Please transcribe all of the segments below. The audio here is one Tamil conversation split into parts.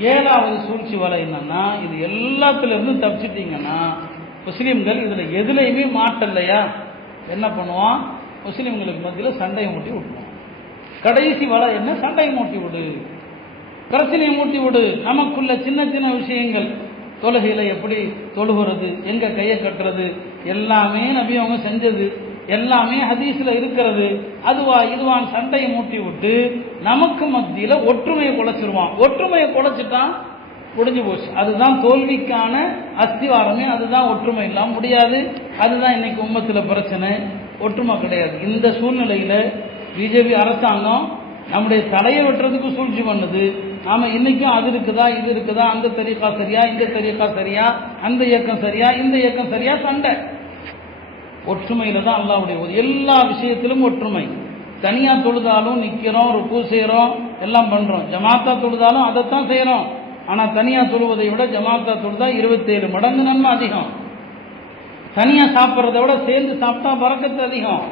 ஏழாவது சூழ்ச்சி வலை என்னன்னா இது எல்லாத்துல இருந்து தப்பிச்சிட்டீங்கன்னா முஸ்லீம்கள் இதுல எதுலையுமே மாட்டலையா என்ன பண்ணுவான்? முஸ்லீம்களுக்கு மத்தியில் சண்டையை மூட்டி விடுவோம் கடைசி வலை என்ன? சண்டையை மூட்டி விடு. பிரச்சனையை மூட்டி விடு. நமக்குள்ள சின்ன சின்ன விஷயங்கள். தொழுகையில் எப்படி தொழுகிறது? எங்க கையை கட்டுறது? எல்லாமே நபி அவங்க செஞ்சது. எல்லாமே ஹதீஸில் இருக்கிறது. அதுவா இதுவான் சண்டையை மூட்டி விட்டு நமக்கு மத்தியில் ஒற்றுமையை குலைச்சிருவான். ஒற்றுமையை குலைச்சிட்டான் முடிஞ்சு போச்சு. அதுதான் தோல்விக்கான அஸ்திவாரமே. அதுதான் ஒற்றுமை இல்லாம முடியாது. அதுதான் இன்னைக்கு உம்மத்தில் பிரச்சனை. ஒற்றுமை கிடையாது. இந்த சூழ்நிலையில் பிஜேபி அரசாங்கம் நம்முடைய தலையை வெட்டுறதுக்கு சூழ்ச்சி பண்ணுது. நாம இன்னைக்கும் அது இருக்குதா இது இருக்குதா? அந்த தெரியக்கா சரியா இந்த தெரியக்கா சரியா? அந்த இயக்கம் சரியா இந்த இயக்கம் சரியா? சண்டை. ஒற்றுமையில் தான் அல்லாவுடைய உதவி. எல்லா விஷயத்திலும் ஒற்றுமை. தனியாக தொழுதாலும் நிற்கிறோம் ருக்கு செய்கிறோம் எல்லாம் பண்ணுறோம் ஜமாத்தா தொழுதாலும் அதைத்தான் செய்கிறோம் ஆனால் தனியாக தொழுவதை விட ஜமாத்தா தொழுதா இருபத்தேழு மடங்கு நன்மை அதிகம். தனியாக சாப்பிட்றத விட சேர்ந்து சாப்பிட்டா பறக்கத்து அதிகம்.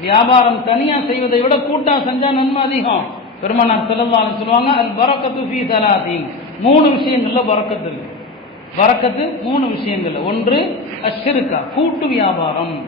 வியாபாரம் தனியாக செய்வதை விட கூட்டாக செஞ்சால் நன்மை அதிகம். பெருமானார் செல்லவாங்க சொல்லுவாங்க அல் பறக்கத்து ஃபீ சலாத்தீன். மூணு விஷயங்களில் பறக்கத்து இருக்கு. பறக்கத்து மூணு விஷயங்கள்ல ஒன்று அஷிருக்கா கூட்டு வியாபாரம்.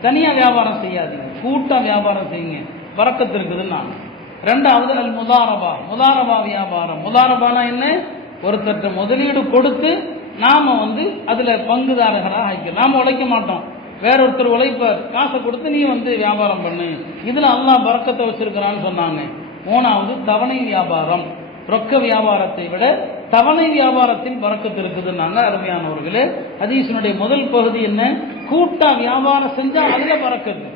தனியாக வியாபாரம் செய்யாதீங்க. கூட்டாக வியாபாரம் செய்யுங்க. பறக்கத்து நான் ரெண்டாவது அல் முதாரபா. முதாரபா வியாபாரம். முதாரபானா என்ன? ஒருத்தர்கிட்ட முதலீடு கொடுத்து நாம வந்து அதுல பங்குதாரர்களாக ஆகிக்கலாம் நாம உழைக்க மாட்டோம். வேற ஒருத்தர் உழைப்பார். காசை கொடுத்து நீ வந்து வியாபாரம் பண்ணு. இதுல அல்லாஹ் பறக்கத்தை வச்சிருக்கிறான்னு சொன்னாங்க. மூணாவது தவணை வியாபாரம். ரொக்க வியாபாரத்தை விட தவணை வியாபாரத்தின் பறக்கத்து இருக்குதுன்னாங்க அருமையானவர்களே. அதீசனுடைய முதல் பகுதி என்ன? கூட்டா வியாபாரம் செஞ்சா அதுல பறக்கிறது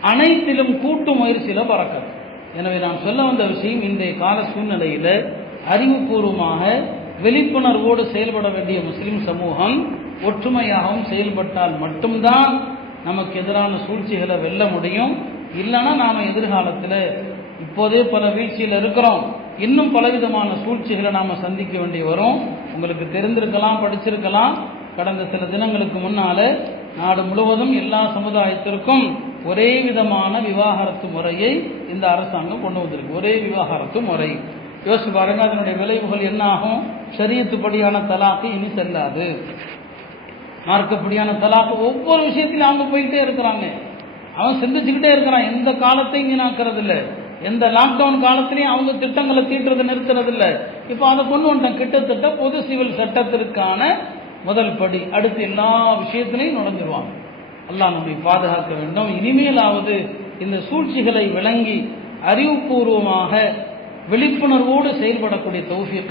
அனைத்திலும் கூட்டு முயற்சியில பறக்கிறது எனவே நான் சொல்ல வந்த விஷயம் இன்றைய கால சூழ்நிலையில அறிவுபூர்வமாக விழிப்புணர்வோடு செயல்பட வேண்டிய முஸ்லிம் சமூகம் ஒற்றுமையாகவும் செயல்பட்டால் மட்டும்தான் நமக்கு எதிரான சூழ்ச்சிகளை வெல்ல முடியும். இல்லைன்னா நாம எதிர்காலத்தில் இப்போதே பல வீழ்ச்சியில் இருக்கிறோம். இன்னும் பலவிதமான சூழ்ச்சிகளை நாம் சந்திக்க வேண்டி வரும். உங்களுக்கு தெரிந்திருக்கலாம் படிச்சிருக்கலாம். கடந்த சில தினங்களுக்கு முன்னால நாடு முழுவதும் எல்லா சமுதாயத்திற்கும் ஒரே விதமான விவாகரத்து முறையை இந்த அரசாங்கம் கொண்டு வந்திருக்கு. ஒரே விவாகரத்து முறை. யோசிச்சு பாருங்க அதனுடைய விளைவுகள் என்ன ஆகும்? ஷரியத்துப்படியான தலாக்கு இனி செல்லாது. மார்க்கப்படியான தலாக்கு ஒவ்வொரு விஷயத்திலும் அவங்க போயிட்டே இருக்கிறாங்க. அவன் சிந்திச்சுக்கிட்டே இருக்கிறான். எந்த காலத்தையும் வீணாக்கிறது இல்லை எந்த லாக்டவுன் காலத்திலையும் அவங்க திட்டங்களை தீட்டுறதை நிறுத்துறது இல்லை இப்போ அதை கொண்டு வந்துட்டான். கிட்டத்தட்ட பொது சிவில் சட்டத்திற்கான முதல் படி. அடுத்து எல்லா விஷயத்திலையும் நுழைஞ்சிருவாங்க. அல்லாஹ் நம்மை பாதுகாக்க வேண்டும். இனிமேலாவது இந்த சூழ்ச்சிகளை விளங்கி அறிவுபூர்வமாக விழிப்புணர்வோடு செயல்படக்கூடிய தௌஃபியத்தை